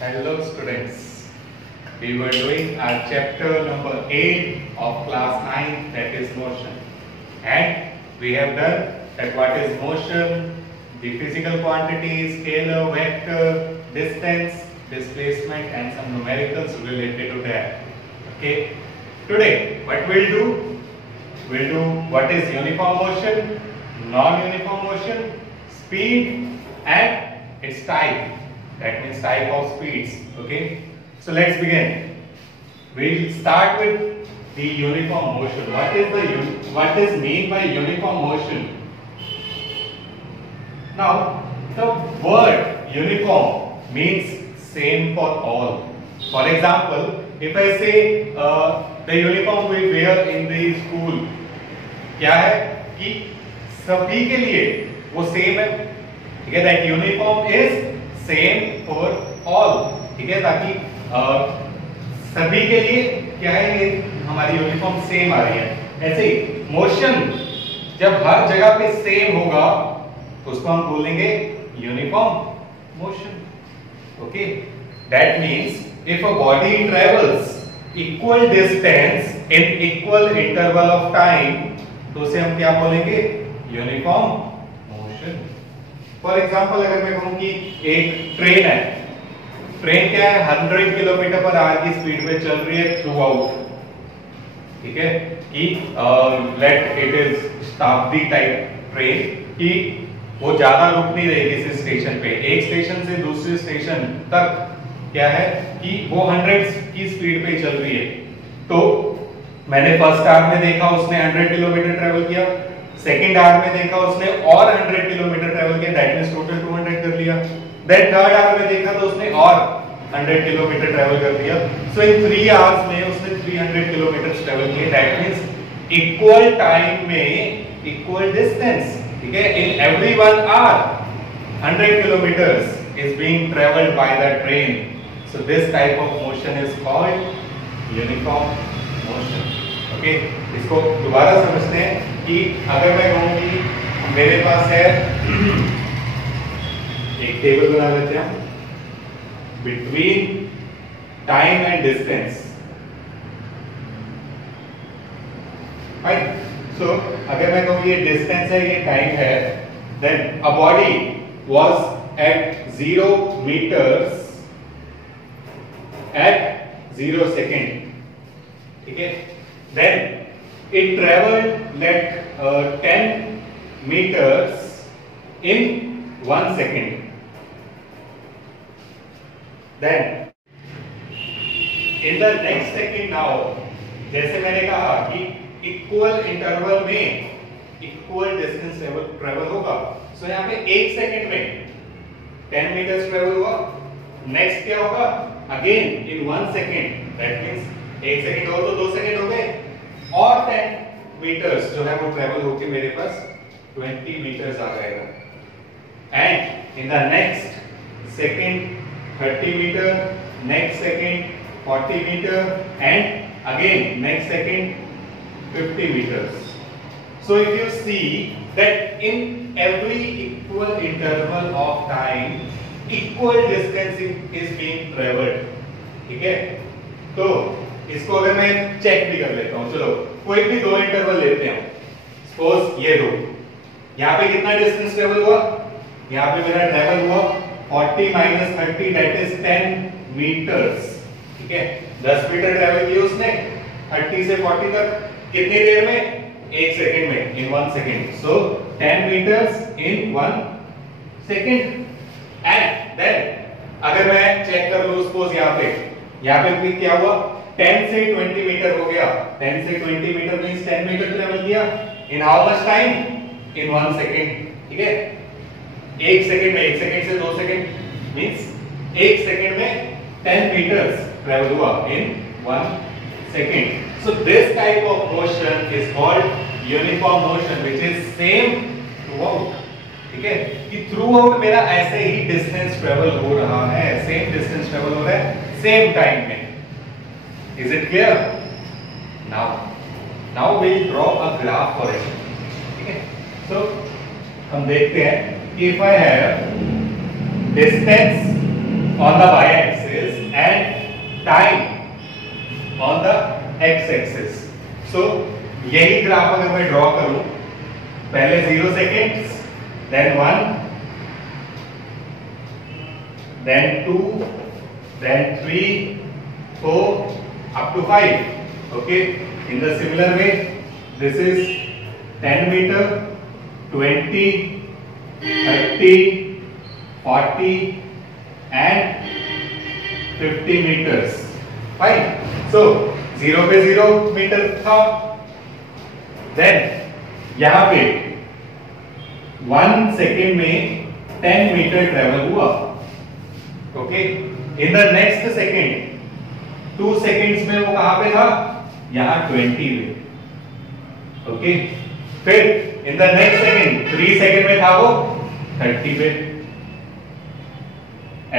Hello students, we were doing our chapter number 8 of class 9, that is motion, and we have done that what is motion, the physical quantities, scalar, vector, distance, displacement and some numericals related to that. Okay, today what we'll do what is uniform motion, non-uniform motion, speed and its type. That means type of speeds. Okay, so let's begin. We'll start with the uniform motion. What is mean by uniform motion? Now the word uniform means same for all. For example, if I say the uniform we wear in the school, क्या है कि सभी के लिए वो same है. ठीक है, that uniform is same for all. ठीक है, ताकि सभी के लिए क्या है, ये हमारी यूनिफॉर्म सेम आ रही है. ऐसे ही मोशन जब हर जगह पे सेम होगा तो उसको हम बोलेंगे uniform motion. Okay, that means if a body travels equal distance in equal interval of time तो उसे हम क्या बोलेंगे, यूनिफॉर्म मोशन. फॉर एग्जाम्पल अगर मैं कहूं कि एक ट्रेन है, ट्रेन क्या है 100 किलोमीटर पर आवर की स्पीड पे चल रही है थ्रू आउट. ठीक है, कि लेट इट इज शताब्दी टाइप ट्रेन, कि वो ज्यादा रुक नहीं रही किसी स्टेशन पे. एक स्टेशन से दूसरे स्टेशन तक क्या है कि वो 100 की स्पीड पे चल रही है. तो मैंने फर्स्ट आवर में देखा उसने 100 किलोमीटर ट्रेवल किया, सेकंड आवर में देखा उसने और 100 किलोमीटर ट्रेवल किया, दैट मींस टोटल 200 कर लिया. देन थर्ड आवर में देखा तो उसने और 100 किलोमीटर ट्रेवल कर दिया. सो इन 3 आवर्स में उसने 300 किलोमीटर ट्रेवल किए. दैट मींस इक्वल टाइम में इक्वल डिस्टेंस. ठीक है, in every 1 hour 100 kilometres is being travelled by the train. So this type of motion is called uniform motion. Okay, इसको दोबारा समझते हैं कि अगर मैं कहूं कि मेरे पास है एक टेबल बना लेते हैं between time and distance. Fine. So अगर मैं कहूं ये डिस्टेंस है, ये टाइम है, then a body was at 0 metres at 0 second. ठीक है, then it traveled let 10 meters in 1 second. Then in the next second now, जैसे मैंने कहा कि इक्वल इंटरवल में इक्वल डिस्टेंस ट्रेवल होगा. सो यहाँ पे 1 सेकंड में 10 मीटर्स ट्रेवल हुआ. नेक्स्ट क्या होगा, again in 1 second, that means 1 second और तो 2 सेकंड हो गए, और 10 मीटर्स जो है वो ट्रेवल होके मेरे पास 20 मीटर्स आ जाएगा. And in the next second 30 metre, next second 40 metre and again next second 50 meters. So if you see that in every equal interval of time equal distance is being traveled. ठीक है, तो इसको अगर मैं check भी कर लेता हूं. चलो कोई भी 2 इंटरवल लेते हैं. सपोज ये 2, यहाँ पे कितना डिस्टेंस ट्रेवल हुआ, यहाँ पे मेरा ट्रेवल हुआ 40 minus 30 that is 10 meters. ठीक है, 10 मीटर ट्रेवल किया उसने 30 से 40 तक कितनी देर में, 1 सेकंड में, in 1 second. So 10 meters in 1 second. And then अगर मैं चेक कर लूं सपोज यहाँ पे क्या हुआ, 10 से 20 मीटर हो गया. 10 से 20 मीटर मींस 10 मीटर ट्रेवल किया इन how much time, in 1 second. ठीक है, 1 सेकंड में, 1 सेकंड से 2 सेकंड मींस 1 सेकंड में 10 मीटर्स ट्रेवल हुआ इन 1 second. So this type of motion is called uniform motion which is same throughout. ठीक है, कि throughout मेरा ऐसे ही डिस्टेंस ट्रेवल हो रहा है, सेम डिस्टेंस ट्रेवल हो रहा है सेम टाइम में. Is it clear? Now we'll draw a graph for it. ठीक है, so हम देखते हैं कि if I have distance on the y axis axis and time on the x axis. So यही ग्राफ अगर मैं ड्रॉ करूं, पहले 0 seconds, then 1, then 2, then 3, 4 up to 5. Okay, in the similar way this is 10 meter, 20, 30, 40 and 50 meters. Fine. So 0 पे 0 metre था, then यहाँ पे 1 second में 10 मीटर ट्रेवल हुआ. Okay, in the next second 2 seconds में वो कहां पे था, यहां 20 में. ओके, फिर इन द नेक्स्ट सेकेंड 3 सेकेंड में था वो 30 पे,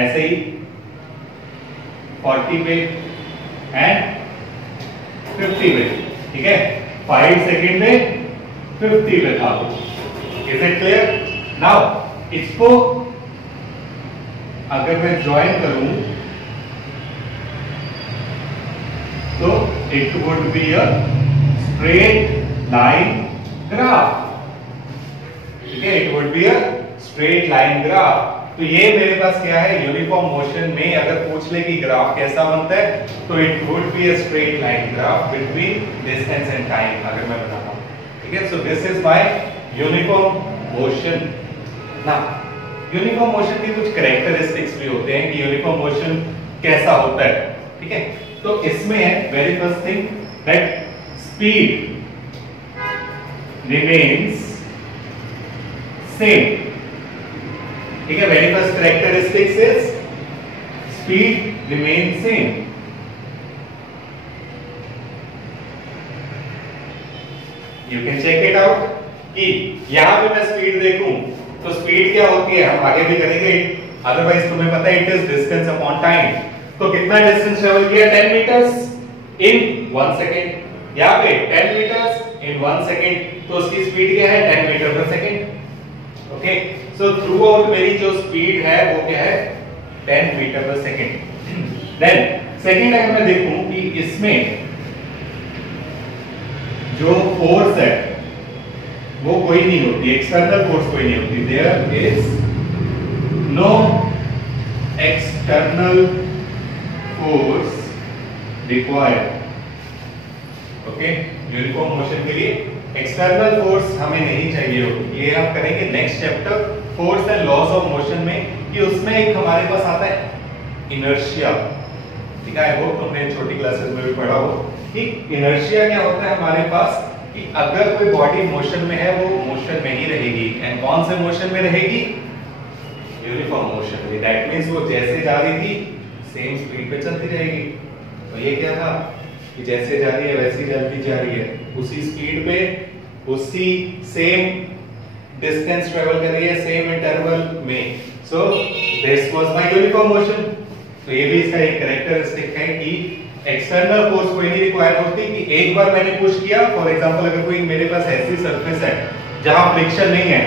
ऐसे ही 40 पे एंड 50 पे. ठीक है, 5 सेकेंड में 50 पे था वो. Is it clear? नाउ इसको अगर मैं ज्वाइन करूं तो it would be a straight line graph. ठीक है, it would be a straight line graph. तो ये मेरे पास क्या है, यूनिफॉर्म मोशन में अगर पूछ ले कि ग्राफ कैसा बनता है तो it would be a straight line graph between distance and time, अगर मैं बताता हूं. ठीक है, so this is my uniform motion. Now uniform motion की कुछ कैरेक्टरिस्टिक्स भी होते हैं कि यूनिफॉर्म मोशन कैसा होता है. ठीक है, तो इसमें है very first thing that speed remains same. ठीक है, very first characteristics is speed remains same. You can check it out कि यहां पे मैं स्पीड देखूं तो स्पीड क्या होती है, हम आगे भी करेंगे. अदरवाइज तुम्हें पता है it is distance upon time. तो कितना डिस्टेंस ट्रेवल किया, 10 मीटर्स इन 1 सेकेंड. यहाँ पे 10 मीटर्स इन 1 सेकेंड, तो उसकी स्पीड क्या है, 10 मीटर पर second. Okay, so through out मेरी जो स्पीड है वो क्या है, 10 मीटर पर सेकेंड. देन सेकेंड अगर मैं देखूं कि इसमें जो फोर्स है वो कोई नहीं होती, एक्सटर्नल फोर्स कोई नहीं होती. There is no external force required. Okay, uniform motion के लिए एक्सटर्नल फोर्स हमें नहीं चाहिए होती. ये हम करेंगे next chapter force and loss of motion में, कि उसमें एक हमारे पास आता है इनर्शिया. ठीक है, आई होप तुमने छोटी क्लासेस में भी पढ़ा हो कि इनर्शिया क्या होता है हमारे पास, कि अगर कोई बॉडी मोशन में है वो मोशन में ही रहेगी. एंड कौन से मोशन में रहेगी, यूनिफॉर्म मोशन में. दैट मींस वो जैसे जा रही थी सेम स्पीड पे चलती रहेगी. तो ये क्या था कि जैसे जा रही है वैसी चलती जा रही है, उसी स्पीड पे उसी सेम डिस्टेंस ट्रेवल कर रही है सेम इंटरवल में. So this was my uniform motion. तो ये भी इसका एक कैरेक्टरिस्टिक है कि एक्सटर्नल फोर्स कोई नहीं रिक्वायर होती, कि एक बार मैंने पुश किया, फॉर एग्जांपल अगर कोई मेरे पास ऐसी सरफेस है जहां फ्रिक्शन नहीं है,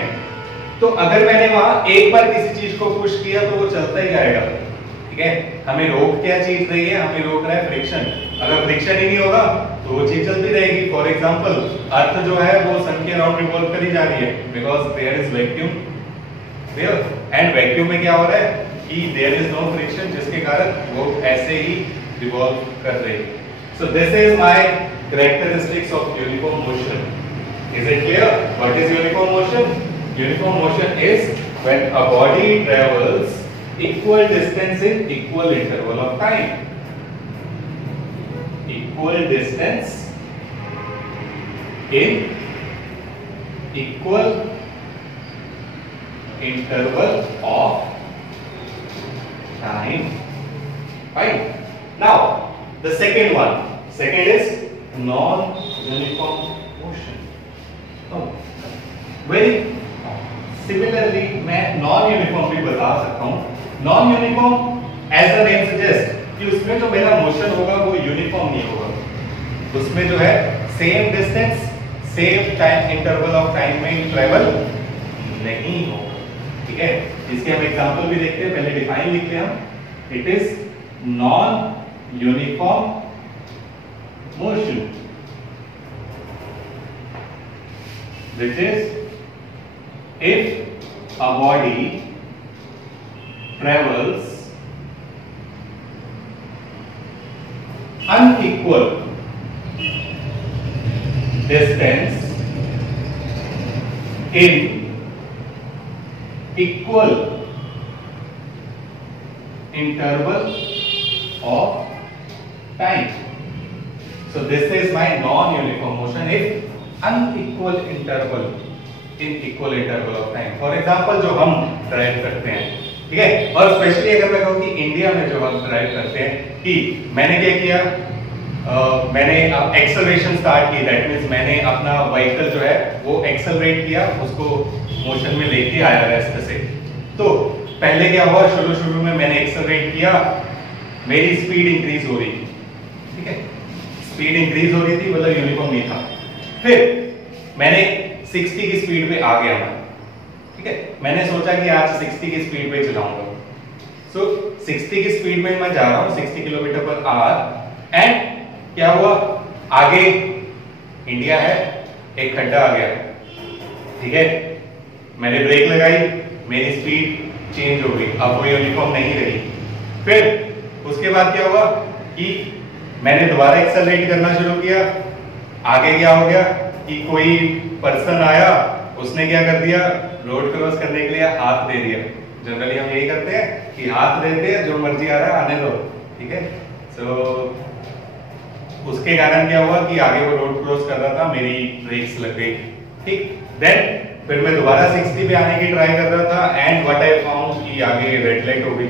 तो अगर मैंने वहां एक बार किसी चीज को पुश किया तो वो चलता ही जाएगा. ठीक है, हमें रोक क्या चीज रही है, हमें रोक रहा है फ्रिक्शन. अगर फ्रिक्शन ही नहीं होगा तो वो चीज चलती रहेगी. फॉर एग्जांपल अर्थ जो है वो सन के अराउंड रिवॉल्व करी जा रही है because there is vacuum there, and vacuum में क्या हो रहा है कि देयर इज नो फ्रिक्शन, जिसके कारण वो ऐसे ही रिवॉल्व कर रही है. So this is my characteristics of uniform motion. Is it clear? What is uniform motion? Uniform motion is when a body travels equal distance in equal interval of time. Equal distance in equal interval of time. Fine. Now the second one. Second is non-uniform motion. Oh, very similarly मैं non uniform भी बता सकता हूं. Non uniform as the name suggest कि उसमें जो मेरा motion होगा वो यूनिफॉर्म नहीं होगा. उसमें जो है same distance same time interval of time में ट्रेवल नहीं होगा. ठीक है, इसके हम एग्जांपल भी देखते हैं. पहले डिफाइन लिखते हैं हम. It is non uniform motion, which is if a body travels unequal distance in equal interval of time. So this is my non-uniform motion if unequal interval in equal interval of time. For example, जो हम drive करते हैं, ठीक है, और specially अगर मैं कहूँ कि इंडिया में जो हम ड्राइव करते हैं कि मैंने क्या किया, मैंने एक्सेलरेशन स्टार्ट की, दैट मींस मैंने अपना व्हीकल जो है वो एक्सेलरेट किया, उसको मोशन में लेके आया रेस्ट से। तो पहले क्या हुआ, शुरू में मैंने एक्सेलरेट किया, मेरी स्पीड इंक्रीज हो रही थी, ठीक है, स्पीड इंक्रीज हो रही थी, मतलब यूनिफॉर्म नहीं था। फिर मैंने 60 की स्पीड पे आ गया मैं, ठीक है, मैंने सोचा कि आज 60 की स्पीड पे चलाऊंगा। सो 60 की स्पीड में मैं जा रहा हूं 60 किलोमीटर पर आवर, एंड क्या हुआ, आगे इंडिया है, एक खड्डा आ गया, ठीक है, मैंने ब्रेक लगाई, मेरी स्पीड चेंज हो गई, अब वो यूनिफॉर्म नहीं रही। फिर उसके बाद क्या हुआ कि मैंने दोबारा एक्सेलरेट करना शुरू किया, आगे क्या हो गया कि कोई पर्सन आया, उसने क्या कर दिया, रोड क्रॉस करने के लिए हाथ दे दिया। जनरली हम यही करते हैं कि हाथ देते हैं, जो मर्जी आ रहा है आने दो, ठीक है। सो उसके कारण क्या हुआ कि आगे वो रोड क्रॉस कर रहा था, मेरी ब्रेक्स लग गई, ठीक। देन फिर मैं दोबारा 60 पे आने की ट्राई कर रहा था, एंड व्हाट आई फाउंड कि आगे रेड लाइट हो गई,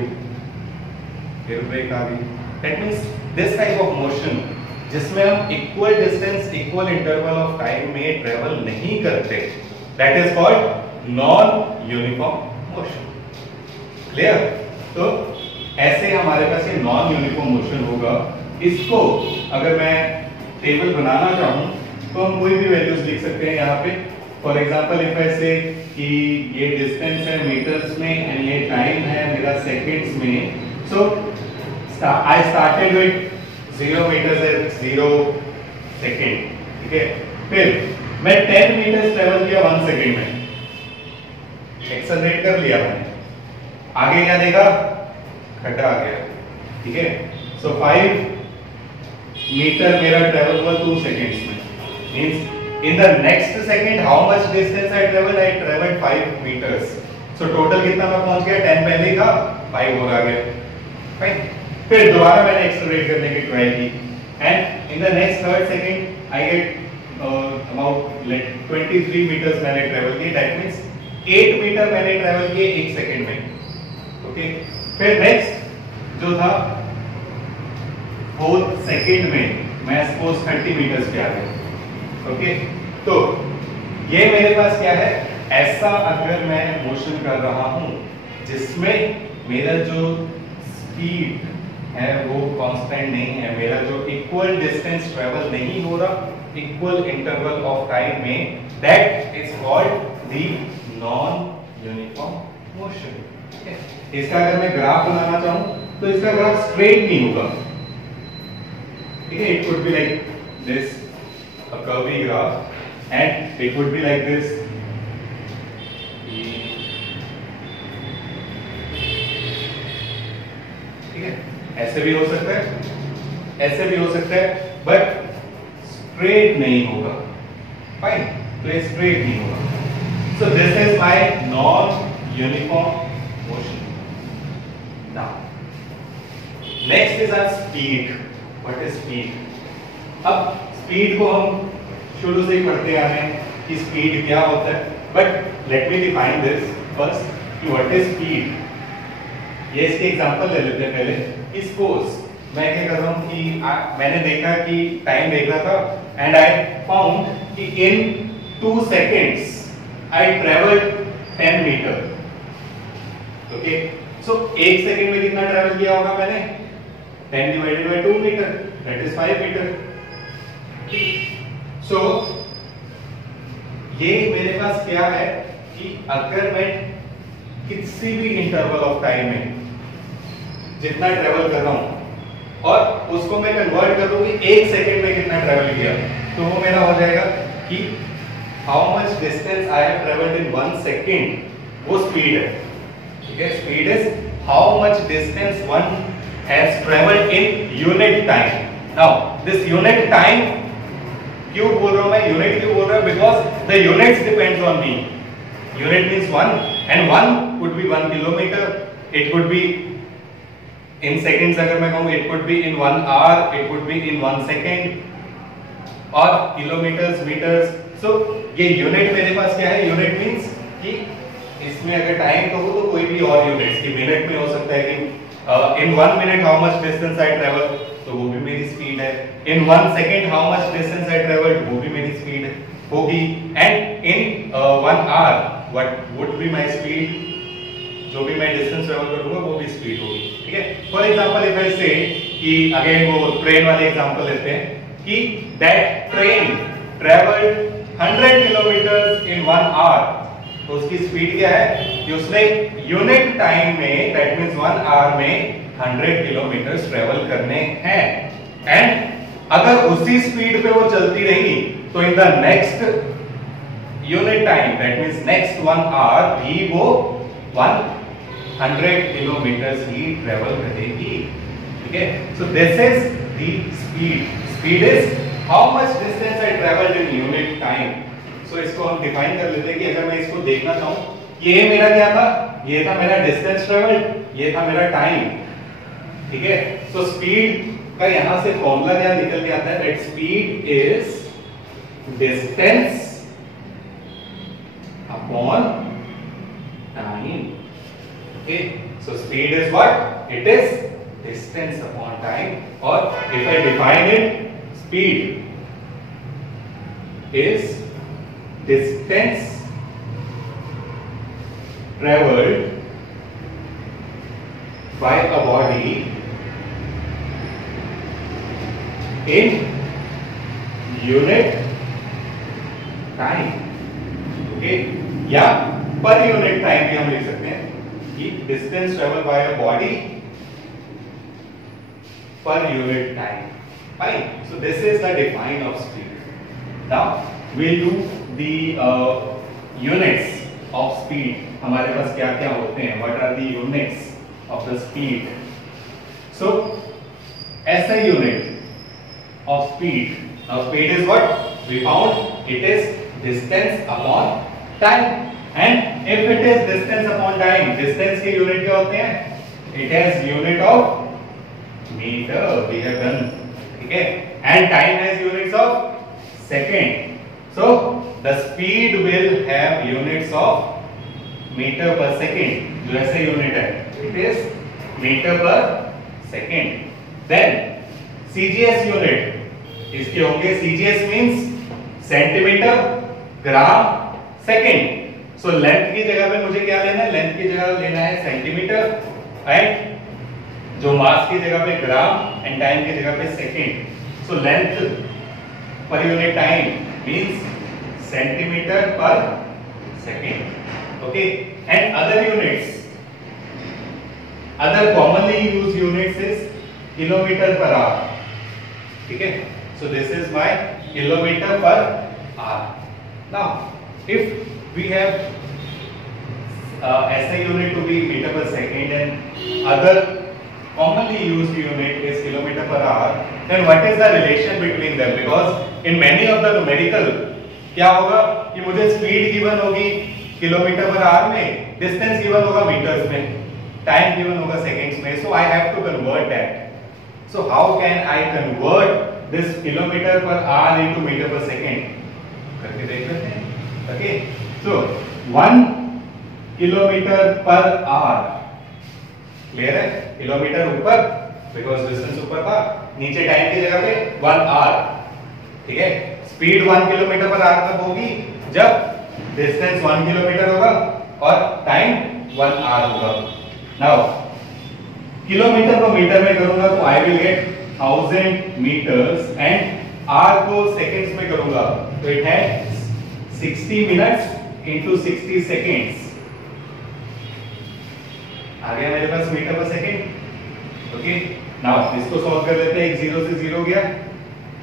फिर ब्रेक आ गई। That means this type of motion जिसमें हम equal distance, equal interval of time में ट्रेवल नहीं करते, that is called non uniform motion. Clear? तो ऐसे हमारे पास ये नॉन यूनिफॉर्म मोशन होगा। इसको अगर मैं टेबल बनाना चाहूं तो हम कोई भी वैल्यूज लिख सकते हैं यहाँ पे। फॉर एग्जांपल इफ आई से कि ये डिस्टेंस है मीटर्स में एंड ये टाइम है मेरा सेकंड्स में, so I started with 0 metres at 0 second, ठीक है। फिर मैं 10 मीटर्स ट्रेवल किया 1 सेकंड में, एक्सेलरेट कर लिया मैंने, आगे क्या देगा, खड्डा आ गया, ठीक है। सो 5 मीटर मेरा ट्रेवल हुआ 2 सेकंड्स में, means in the next second how much distance I travelled 5 metres. So total कितना मैं पहुंच गया, 10 पहले ही था, 5 और आ गया, फाइन। फिर दोबारा मैंने एक्सेलरेट करने की ट्राई की, and in the next 3rd second I get about 23 metres मैंने ट्रेवल किए, दैट मींस 8 मीटर मैंने ट्रेवल किए 1 सेकंड में, ओके। फिर नेक्स्ट जो था 4th सेकंड में मैं सपोज 30 मीटर्स पे आ गया, ओके। तो ये मेरे पास क्या है, ऐसा अगर मैं मोशन कर रहा हूं जिसमें मेरा जो स्पीड है वो कांस्टेंट नहीं है, मेरा जो इक्वल डिस्टेंस ट्रेवल नहीं हो रहा इक्वल इंटरवल ऑफ टाइम में, that is called the non uniform motion, ठीक है। इसका अगर मैं ग्राफ बनाना चाहूं तो इसका ग्राफ स्ट्रेट नहीं होगा, ठीक है। It could be like this, a curvy graph, and it would be like this, ठीक है। ऐसे भी हो सकता है, ऐसे भी हो सकता है, बट स्ट्रेट नहीं होगा, फाइन। तो ये स्ट्रेट नहीं होगा। सो this is my non uniform motion. Now next is our speed. What is speed? अब स्पीड को हम शुरू से ही पढ़ते आ रहे हैं कि स्पीड क्या होता है, but let me define this first कि व्हाट इज स्पीड। ये इसके एग्जांपल ले लेते हैं पहले। कि सपोज मैं क्या कर रहा हूं कि मैंने देखा कि टाइम देख रहा था एंड आई फाउंड कि in 2 seconds I travelled 10 metre, okay. So 1 second में कितना ट्रेवल किया होगा मैंने, 10 divided by 2 metre, that is 5 metre. So ये मेरे पास क्या है कि अगर मैं किसी भी इंटरवल ऑफ टाइम में जितना ट्रेवल कर रहा हूं और उसको मैं कन्वर्ट कर दूं कि 1 सेकंड में कितना ट्रेवल किया, तो वो मेरा हो जाएगा कि how much distance I have travelled in 1 second, वो स्पीड है। ठीक है, speed is how much distance one has travelled in unit time. Now this unit time क्यों बोल रहा हूं मैं, यूनिट क्यों बोल रहा हूं, because the units depends on me. Unit means 1 and 1 would be 1 kilometer, it could be in seconds, अगर मैं कहूं it could be in 1 hour, it could be in 1 second और kilometers, meters। so ये unit मेरे पास क्या है, unit means कि इसमें अगर टाइम कहूं तो कोई भी और यूनिट्स की मिनट में हो सकता है कि in 1 minute how much distance I travel, तो वो भी मेरी स्पीड है। in 1 second how much distance I traveled, वो भी मेरी स्पीड होगी। and in 1 hour what would be my speed, जो भी मैं डिस्टेंस ट्रेवल करूंगा वो भी स्पीड होगी। ठीक है, फॉर एग्जांपल इफ आई से कि अगेन वो ट्रेन वाले एग्जांपल लेते हैं कि that train travelled 100 kilometres in 1 hour, तो उसकी स्पीड क्या है कि उसने यूनिट टाइम में दैट मींस 1 आवर में 100 किलोमीटर्स ट्रेवल करने हैं। एंड अगर उसी स्पीड पे वो चलती रही तो in the next unit time that means next 1 hour भी वो 100 किलोमीटर्स ही ट्रेवल करेगी। ठीक है, so this is the speed. Speed is how much distance I travelled in unit time. So इसको हम डिफाइन कर लेते हैं कि अगर मैं इसको देखना चाहूं, ये मेरा क्या था, ये था मेरा डिस्टेंस ट्रेवल्ड, ये था मेरा टाइम। ठीक है, सो स्पीड का यहां से फॉर्मूला क्या निकल के आता है, that speed is distance upon time। okay, so speed is what, it is distance upon time, or if I define it, speed is distance traveled by a body in unit time। okay, या पर unit time भी हम लिख सकते हैं कि distance travel by a body पर unit time. Fine, so this is the define of speed. Now we'll do the units of speed। हमारे पास क्या क्या होते हैं, what are the units of the speed? so SI unit of speed, now speed is what we found, it is distance upon time। and if it is distance upon time, distance के unit क्या होते हैं, it has unit of meter, we have done। ठीक है, and time has units of second, so the speed will have units of meter per second। जो ऐसे unit है it is meter per second। then CGS unit इसके होंगे, CGS means centimetre, ग्राम, second. So length की जगह पे मुझे क्या लेना है, लेंथ की जगह लेना है सेंटीमीटर, एंड जो मास की जगह पे ग्राम, एंड टाइम की जगह पे second. So length per unit time means centimetre per second. Okay, and other units, other commonly used units is kilometre per hour. ठीक है, so this is my kilometre per hour. Now if we have SI unit to be meter per second and other commonly used unit is kilometer per hour, then what is the relation between them? Because in many of the numerical क्या होगा कि मुझे speed given होगी kilometre per our में, distance given होगा metres में, time given होगा seconds में, so I have to convert that। so how can I convert this kilometer per hour into meter per second? करके देख लेते हैं। okay, so 1 kilometre per our, clear है, kilometre ऊपर बिकॉज डिस्टेंस ऊपर था, नीचे टाइम की जगह पे 1 आवर। ठीक है, स्पीड 1 किलोमीटर पर आवर तब होगी जब डिस्टेंस 1 किलोमीटर होगा और टाइम 1 आवर होगा। नाउ किलोमीटर को मीटर में करूंगा तो I will get 1000 metres, and hour को सेकंड्स में करूंगा तो इट है 60 मिनट्स into 60 seconds। आ गया मेरे पास मीटर पर सेकंड। ओके, नाउ इसको सॉल्व कर लेते हैं, एक 0 से 0 गया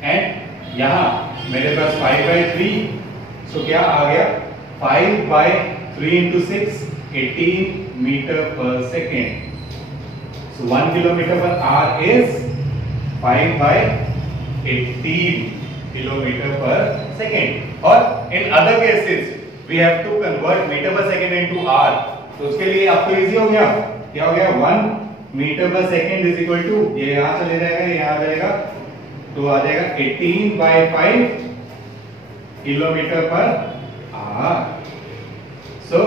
एंड यहां मेरे पास 5/3, सो क्या आ गया 5/3 into 6 18 मीटर पर second. So 1 kilometer per hour is 5/18 kilometer per second. और in other cases we have to convert meter per second into hour. तो उसके लिए आपको इजी हो गया, क्या हो गया 1 मीटर पर सेकेंड इज इक्वल टू, ये यहां चले जाएगा, ये यहां आ जाएगा, तो आ जाएगा 18/5 kilometre per our. So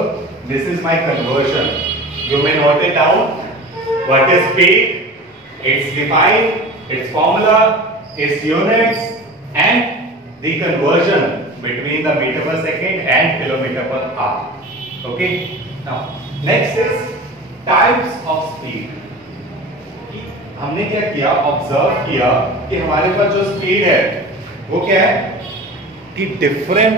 this is my conversion. You may note it down. What is speed? It's defined, its formula, its units, and the conversion between the meter per second and kilometer per hour. Okay. Now next is types of speed. हमने क्या किया, observe किया कि हमारे पास जो speed है वो क्या है कि डिफरेंट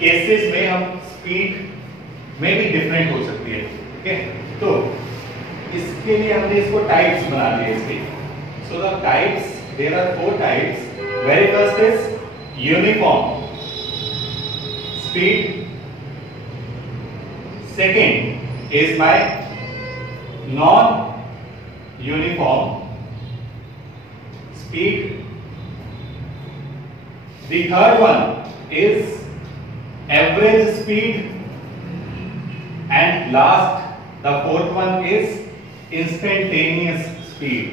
केसेस में हम स्पीड में भी डिफरेंट हो सकती है. ओके, तो इसके लिए हमने इसको टाइप्स बना दिए इसके. So the types, there are 4 types. Very first is uniform speed. Second is my non uniform speed. The third one is average speed, and last, the fourth one is instantaneous speed.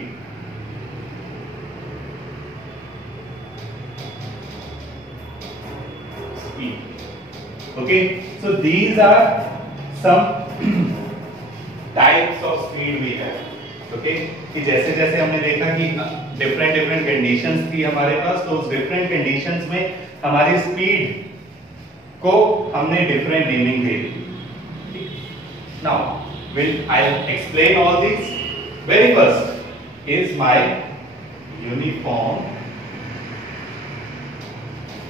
Okay, so these are some types of speed we have. Okay, कि जैसे जैसे हमने देखा कि different conditions थी हमारे पास, तो उस डिफरेंट कंडीशंस में हमारी स्पीड को हमने डिफरेंट नेमिंग दे दी. Now I'll explain all these. Very first is my uniform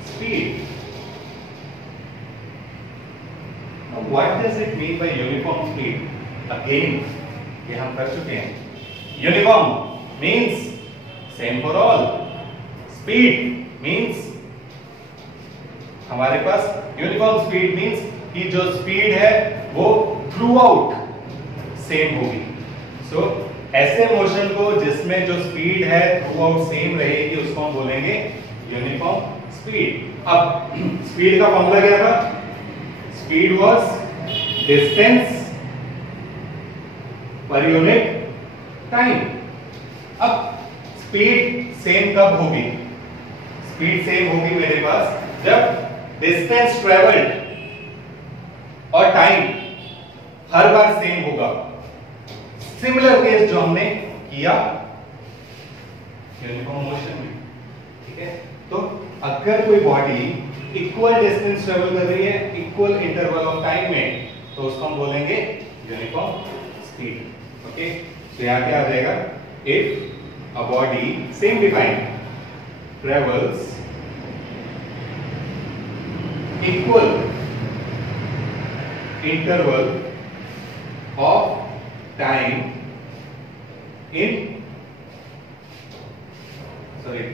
speed. Now what does it mean by uniform speed? Again, ये हम कर चुके हैं. Uniform means same for all. Speed means हमारे पास यूनिफॉर्म स्पीड मींस कि जो स्पीड है वो थ्रू आउट सेम होगी. सो ऐसे मोशन को जिसमें जो स्पीड है थ्रू आउट सेम रहेगी उसको हम बोलेंगे यूनिफॉर्म स्पीड. अब स्पीड का फॉर्मूला क्या था? स्पीड वाज डिस्टेंस पर यूनिट टाइम. अब स्पीड सेम कब होगी? स्पीड सेम होगी मेरे पास जब डिस्टेंस ट्रेवल्ड और टाइम हर बार सेम होगा. सिमिलर केस जो हमने किया यूनिफॉर्म मोशन में. ठीक है, तो अगर कोई बॉडी इक्वल डिस्टेंस ट्रेवल कर रही है इक्वल इंटरवल ऑफ टाइम में, तो उसको हम बोलेंगे यूनिफॉर्म स्पीड. ओके, तो यहां क्या आ जाएगा? If a body same defined travels equal interval of time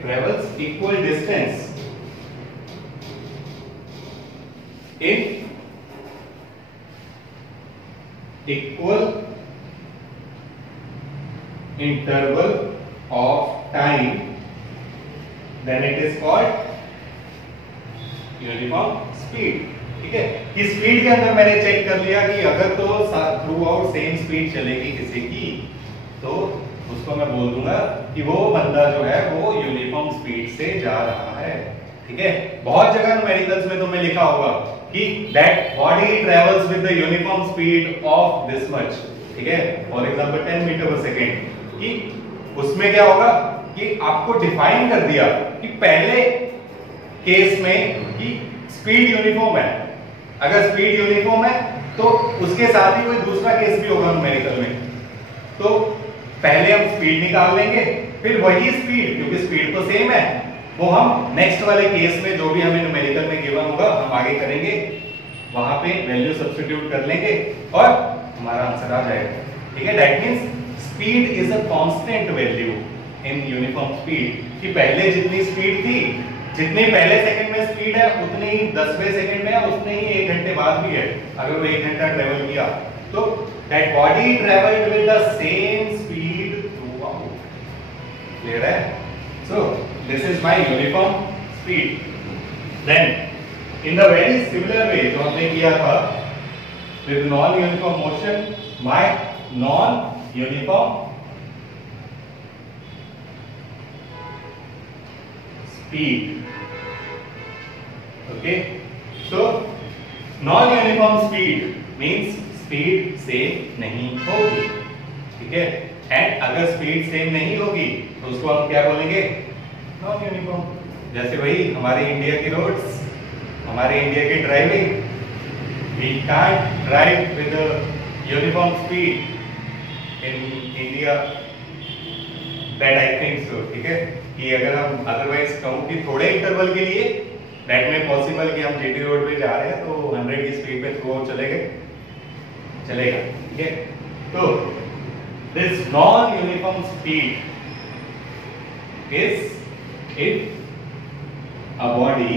travels equal distance in equal interval of time, then it is called uniform speed. ठीक है, कि स्पीड के अंदर मैंने चेक कर लिया कि अगर तो थ्रू आउट सेम स्पीड चलेगी किसी की, तो उसको मैं बोल दूंगा कि वो बंदा जो है वो यूनिफॉर्म स्पीड से जा रहा है. ठीक है, बहुत जगह न्यूमेरिकल्स में तुम्हें लिखा होगा कि that body travels with the uniform speed of this much. ठीक है, फॉर एग्जांपल 10 मीटर पर सेकेंड. कि उसमें क्या होगा कि आपको डिफाइन कर दिया कि पहले केस में कि स्पीड यूनिफॉर्म है. अगर स्पीड यूनिफॉर्म है तो उसके साथ ही कोई दूसरा केस भी होगा न्यूमेरिकल में. तो पहले हम स्पीड निकाल लेंगे, फिर वही स्पीड, क्योंकि स्पीड तो सेम है, वो हम नेक्स्ट वाले केस में जो भी हमें न्यूमेरिकल में गिवन होगा हम आगे करेंगे, वहां पे वैल्यू सब्स्टिट्यूट कर लेंगे और हमारा आंसर आ जाएगा. ठीक है, that means speed is a constant value in uniform speed, कि पहले जितनी स्पीड थी, जितनी पहले सेकंड में स्पीड है उतनी ही 10वें सेकंड में है, उतने ही 1 घंटे बाद भी है। अगर वो 1 घंटा ट्रेवल किया तो that body travelled with the same speed throughout. Clear है? So this is my uniform speed. Then in the very similar way जो हमने किया था with non uniform motion, my non uniform speed. Okay, so non-uniform speed means speed same नहीं होगी, ठीक है। And अगर स्पीड सेम नहीं होगी तो उसको हम क्या बोलेंगे? Non uniform. जैसे वही हमारे इंडिया की रोड्स, हमारे इंडिया की driving, we can't drive with a uniform speed in India, that I think so, ठीक है। कि अगर हम अदरवाइज कहूँ कि थोड़े इंटरवल के लिए दैट में पॉसिबल कि हम जीटी रोड पे जा रहे हैं तो 100 की स्पीड पे थ्रू आउट चलेगा, ठीक है। तो this non uniform speed is if a body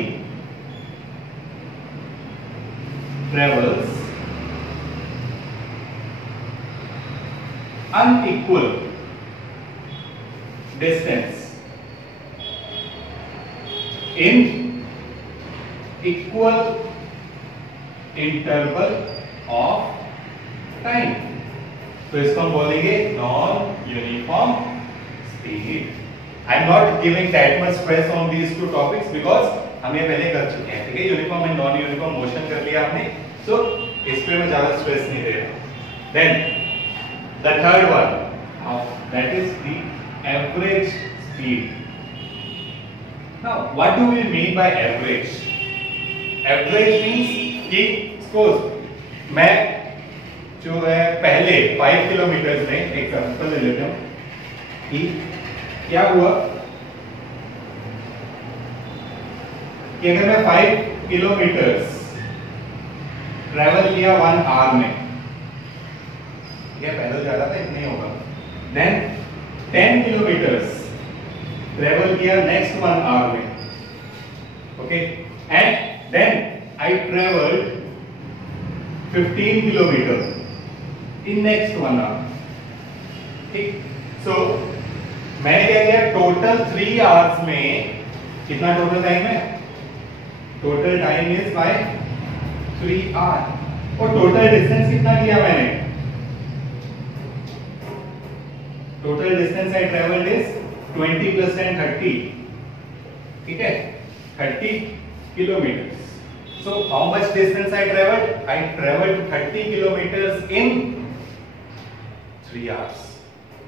travels unequal distance in equal interval of time, तो इसको हम बोलेंगे non uniform speed. I am not giving that much stress on these two topics because हम ये पहले कर चुके हैं, ठीक है। Uniform and non uniform motion कर लिया हमने, सो इस पे मैं ज्यादा स्ट्रेस नहीं दे रहा। Then the third one, that is the average speed. Now what do we mean by average? Average means कि suppose मैं जो है पहले 5 किलोमीटर में एक एग्जांपल ले लेते हैं कि क्या हुआ कि अगर मैं 5 किलोमीटर ट्रेवल किया 1 आवर में, ठीक है, पैदल जा रहा था, इतना ही होगा। देन 10 किलोमीटर्स ट्रेवल किया नेक्स्ट 1 आवर में, okay, and then I travelled 15 kilometre in next 1 hour, ठीक। सो मैंने क्या किया, टोटल 3 आवर्स में कितना टोटल टाइम है? Total time is by 3 hour. और टोटल डिस्टेंस कितना किया मैंने? Total distance I traveled is 20 plus 10 30, ठीक है, 30 kilometers. So how much distance I traveled? I traveled 30 kilometers in 3 hours.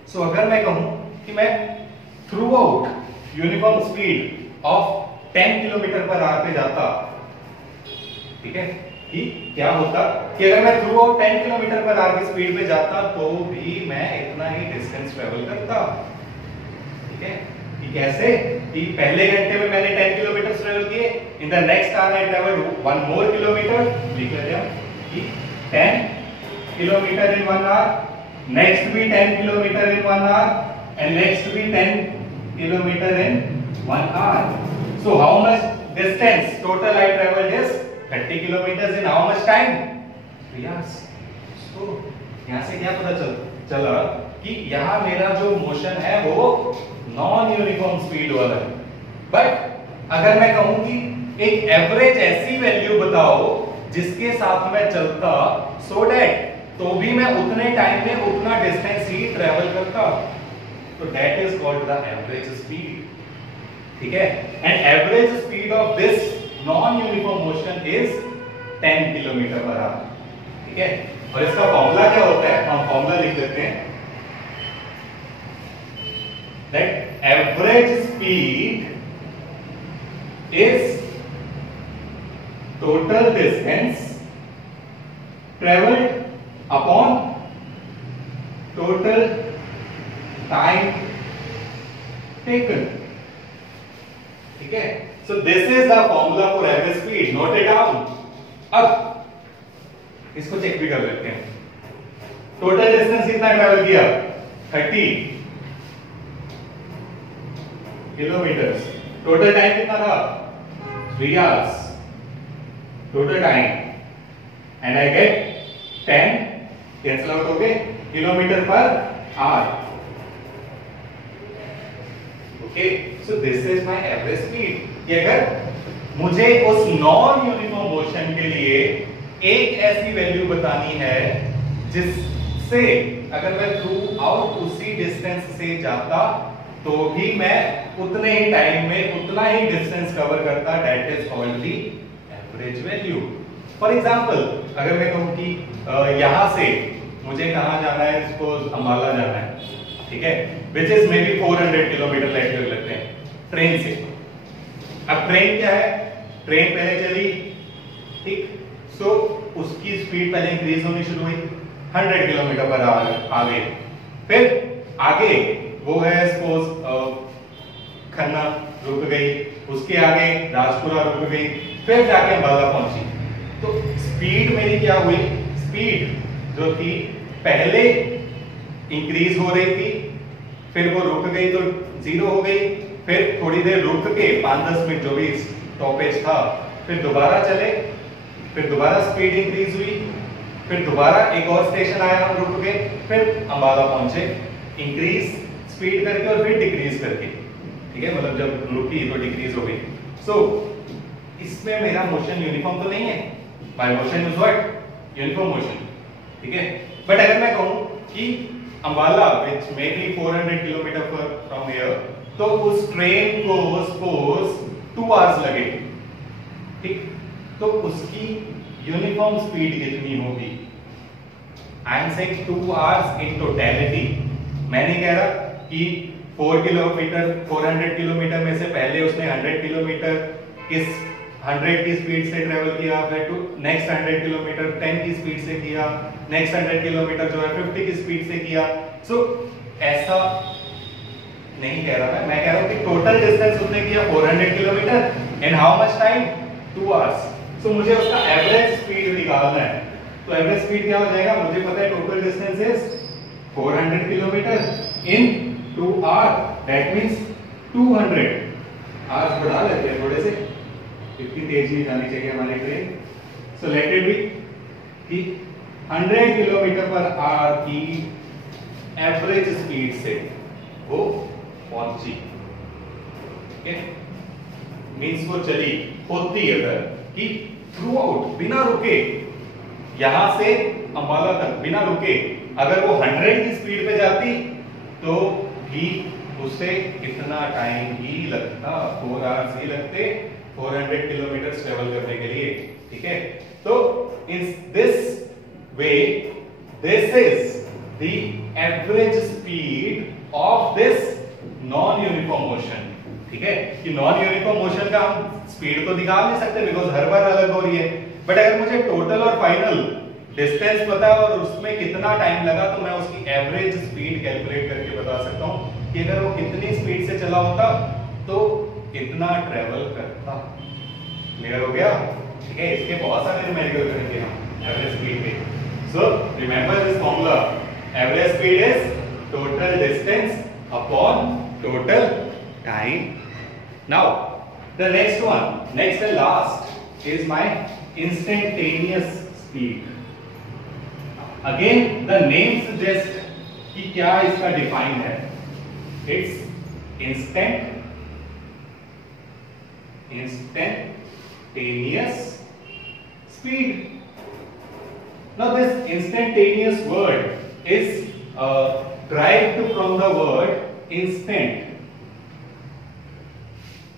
So अगर मैं कहूँ कि मैं throughout uniform speed of 10 kilometre per our पे जाता, ठीक है, कि क्या होता कि अगर मैं through out 10 kilometre per our की स्पीड पे जाता तो भी मैं इतना ही डिस्टेंस ट्रेवल करता, ठीक है। कि कैसे? कि पहले घंटे में मैंने 10 किलोमीटर ट्रेवल किए, in the next hour I travelled 1 more kilometre, लिख लेते हैं कि 10 किलोमीटर इन 1 आवर, नेक्स्ट भी 10 kilometre in 1 hour and next भी 10 kilometre in 1 hour. So how much distance total I travelled is 30 kilometers in how much time? 3 hours. So यहाँ से क्या पता चला कि यहाँ मेरा जो मोशन है वो नॉन यूनिफॉर्म स्पीड वाला है। बट अगर मैं कहूँ कि एक एवरेज ऐसी वैल्यू बताओ जिसके साथ मैं चलता so that तो भी मैं उतने टाइम में उतना डिस्टेंस ही ट्रेवल करता, तो that is called the average speed, ठीक है। And average speed of this non uniform motion is 10 kilometre per hour, ठीक है। और इसका फॉर्मूला क्या होता है? हम फॉर्मूला लिख देते हैं, that average speed is total distance travelled upon total time taken, ठीक है। So this is the formula for average speed. Note it down. अब इसको चेक भी कर लेते हैं। टोटल डिस्टेंस कितना ट्रैवल किया 30 किलोमीटर। टोटल टाइम कितना था 3 hours total time, and I get 10 cancel out हो गए kilometre per our. Okay, so this is my average speed. ये अगर मुझे उस नॉन यूनिफॉर्म मोशन के लिए एक ऐसी वैल्यू बतानी है जिससे अगर मैं थ्रू आउट उसी डिस्टेंस से जाता तो भी मैं उतने ही टाइम में उतना ही डिस्टेंस कवर करता, that is called the average value. For example अगर मैं कहूं कि यहां से मुझे कहां जाना है, सपोज अंबाला जाना है, ठीक है, which is may be 400 kilometre let कर लेते हैं ट्रेन से। अब ट्रेन क्या है, ट्रेन पहले चली, ठीक, सो उसकी स्पीड पहले इंक्रीज होनी शुरू हुई 100 किलोमीटर पर आ गई, फिर आगे वो है सपोज खन्ना रुक गई, उसके आगे राजपुरा रुक गई, फिर जाके अंबाला पहुंची। तो स्पीड मेरी क्या हुई, स्पीड जो थी पहले इंक्रीज हो रही थी, फिर वो रुक गई तो 0 हो गई, फिर थोड़ी देर रुक के 5-10 मिनट जो भी स्टॉपेज था, फिर दोबारा चले, फिर दोबारा स्पीड इंक्रीज हुई, फिर दोबारा एक और स्टेशन आया, हम रुक गए, फिर अंबाला पहुंचे, इंक्रीज स्पीड करके और फिर डिक्रीज करके, ठीक है, मतलब जब रुकी तो डिक्रीज हो गई। सो इसमें मेरा मोशन यूनिफॉर्म तो नहीं है, my motion is what uniform motion, ठीक है। बट अगर मैं कहूं कि Ambala which may be 400 kilometre from here, तो उस ट्रेन को सपोज 2 आवर्स लगे, ठीक, तो उसकी यूनिफॉर्म स्पीड कितनी होगी, I am saying 2 hours in totality. मैं नहीं कह रहा कि 400 किलोमीटर में से पहले उसने 100 किलोमीटर किस 100 की स्पीड से ट्रेवल किया, फिर टू नेक्स्ट 100 किलोमीटर 10 की स्पीड से किया, नेक्स्ट 100 किलोमीटर जो है 50 की स्पीड से किया। सो ऐसा नहीं कह रहा मैं कह रहा हूं कि टोटल डिस्टेंस उसने किया 400 kilometre in how much time 2 hours. सो मुझे उसका एवरेज स्पीड निकालना है, तो एवरेज स्पीड क्या हो जाएगा, मुझे पता है total distance is 400 kilometre in 2 hours, that means 200 hours. बढ़ा लेते हैं थोड़े से, इतनी तेज नहीं जानी चाहिए हमारी train. So let it be कि 100 किलोमीटर पर आवर की एवरेज स्पीड से वो पहुंची, ठीक है, मींस वो चली होती अगर कि थ्रू आउट बिना रुके, यहां से अंबाला तक बिना रुके अगर वो 100 की स्पीड पे जाती तो भी उसे इतना टाइम ही लगता, 4 आवर्स ही लगते 400 किलोमीटर ट्रेवल करने के लिए, ठीक है। तो in this way this is the average speed of this non uniform motion, ठीक है, कि नॉन यूनिफॉर्म मोशन का हम स्पीड तो दिखा नहीं सकते बिकॉज हर बार अलग हो रही है, बट अगर मुझे टोटल और फाइनल डिस्टेंस पता है और उसमें कितना टाइम लगा तो मैं उसकी एवरेज स्पीड कैलकुलेट करके बता सकता हूं कि अगर वो कितनी स्पीड से चला होता तो कितना ट्रेवल करता। क्लियर हो गया, ठीक है। इसके बहुत सारे न्यूमेरिकल करेंगे हम एवरेज स्पीड पे। So remember this formula, average speed is total distance upon total time. Now the next one, next and last is my instantaneous speed. Again the name suggest कि क्या इसका डिफाइन है, it's instantaneous speed. Now this instantaneous word is derived from the word instant.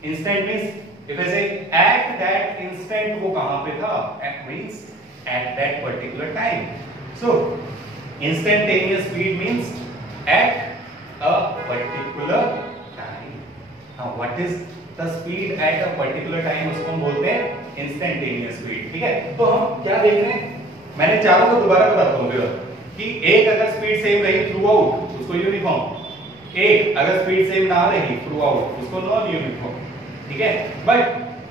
Instant means if I say at that instant, वो कहां पे था, at means at that particular time. So instantaneous speed means at a particular time. Now what is the speed at a particular time, उसको हम बोलते हैं instantaneous speed, ठीक है। तो हम क्या देख रहे हैं, मैंने चारों को दोबारा बताता हूँ कि एक अगर स्पीड सेम रही थ्रू आउट उसको यूनिफॉर्म, एक अगर स्पीड सेम ना रही थ्रू आउट उसको नॉन यूनिफॉर्म, ठीक है। बट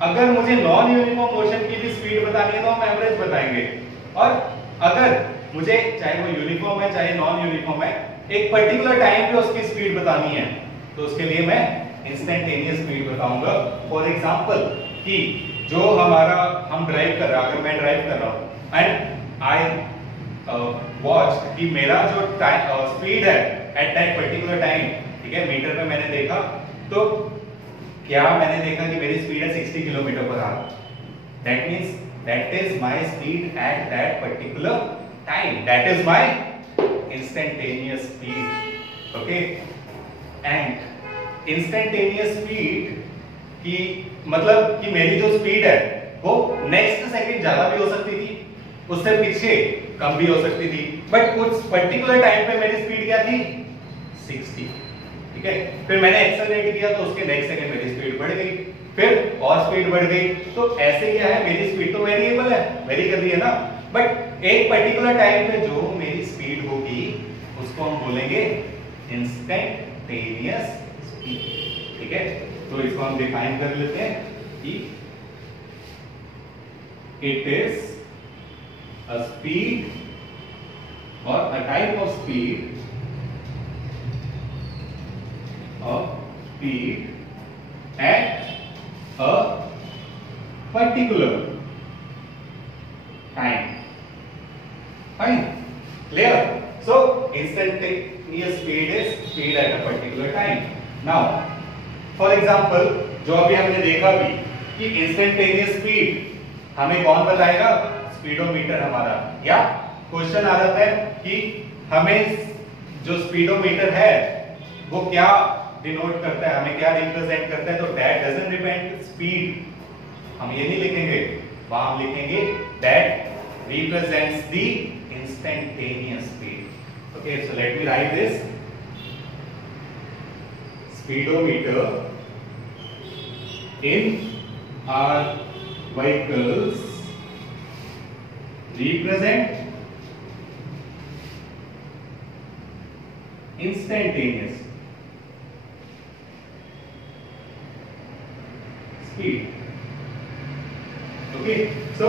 अगर मुझे नॉन यूनिफॉर्म मोशन की भी स्पीड बतानी है तो हम एवरेज बताएंगे, और अगर मुझे चाहे वो यूनिफॉर्म है चाहे नॉन यूनिफॉर्म है, एक पर्टिकुलर टाइम पे उसकी स्पीड बतानी है, तो उसके लिए मैं इंस्टेंटेनियस स्पीड बताऊंगा। फॉर एग्जांपल कि जो हमारा हम ड्राइव कर रहा, अगर मैं ड्राइव कर रहा हूं एंड आई वॉच कि मेरा जो स्पीड है एट दैट पर्टिकुलर टाइम, ठीक है, मीटर पे मैंने देखा, तो क्या मैंने देखा कि मेरी स्पीड है 60 kilometre per our, that means that is my speed at that particular time, that is my instantaneous speed. Okay, and instantaneous speed की मतलब कि मेरी जो स्पीड है वो नेक्स्ट सेकंड ज्यादा भी हो सकती थी, उससे पीछे कम भी हो सकती थी, बट उस पर्टिकुलर टाइम पे मेरी स्पीड क्या थी, 60। ठीक है, फिर मैंने एक्सेलरेट किया तो उसके नेक्स्ट सेकंड मेरी स्पीड बढ़ गई, फिर और स्पीड बढ़ गई, तो ऐसे क्या है, मेरी स्पीड तो वेरिएबल है, वेरी कर रही है ना, बट एक पर्टिकुलर टाइम पे जो मेरी स्पीड होगी उसको हम बोलेंगे इंस्टेंटेनियस स्पीड। ठीक है, तो इसको हम डिफाइन कर लेते हैं कि it is a speed or a type of speed at a particular time. Fine, clear? So instantaneous speed is speed at a particular time. Now for example, जो अभी हमने देखा भी कि इंस्टेंटेनियस स्पीड हमें कौन बताएगा, स्पीडोमीटर हमारा, या क्वेश्चन आ जाता है कि हमें जो स्पीडोमीटर है वो क्या डिनोट करता है, हमें क्या रिप्रेजेंट करता है, तो दैट डजंट रिप्रेजेंट स्पीड, हम ये नहीं लिखेंगे, वहां हम लिखेंगे that represents the instantaneous speed. Okay, so let me right this, speedometer in our vehicles represent instantaneous speed. Okay, so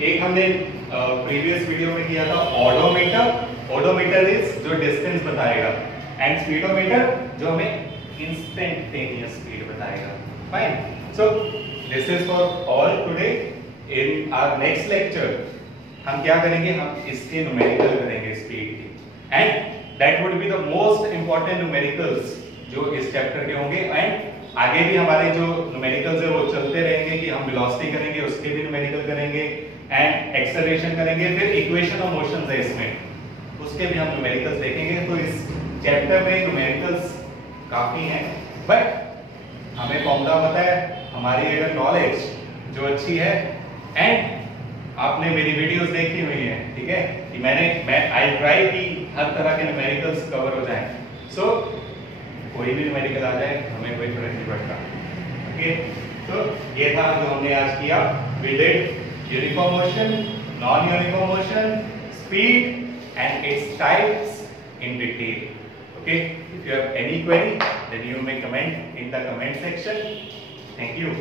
एक हमने प्रीवियस वीडियो में किया था ओडोमीटर। ओडोमीटर इज जो डिस्टेंस बताएगा, एंड स्पीडोमीटर जो हमें इंस्टेंटेनियस स्पीड बताएगा। Fine, so this is for all today. In our next lecture हम क्या करेंगे, हम इसके न्यूमेरिकल करेंगे स्पीड की, and that would be the most important numericals जो इस चैप्टर के होंगे, एंड आगे भी हमारे जो न्यूमेरिकल्स है वो चलते रहेंगे कि हम वेलोसिटी करेंगे, उसके भी न्यूमेरिकल करेंगे, एंड एक्सेलरेशन करेंगे, फिर इक्वेशन ऑफ मोशंस है इसमें, उसके भी हम न्यूमेरिकल्स देखेंगे। तो इस चैप्टर में न्यूमेरिकल्स काफी हैं, बट हमें फॉर्मूला पता है, हमारी अगर नॉलेज जो अच्छी है, एंड आपने मेरी वीडियोस देखी हुई है, ठीक है, कि मैं आई ट्राई कि हर तरह के न्यूमेरिकल्स कवर हो जाएं, सो कोई भी न्यूमेरिकल आ जाए हमें कोई फर्क नहीं पड़ता। ओके, तो ये था जो हमने आज किया, we did uniform motion, non uniform motion, speed and its types in detail. Okay, if you have any query, then you may comment in the comment section. Thank you.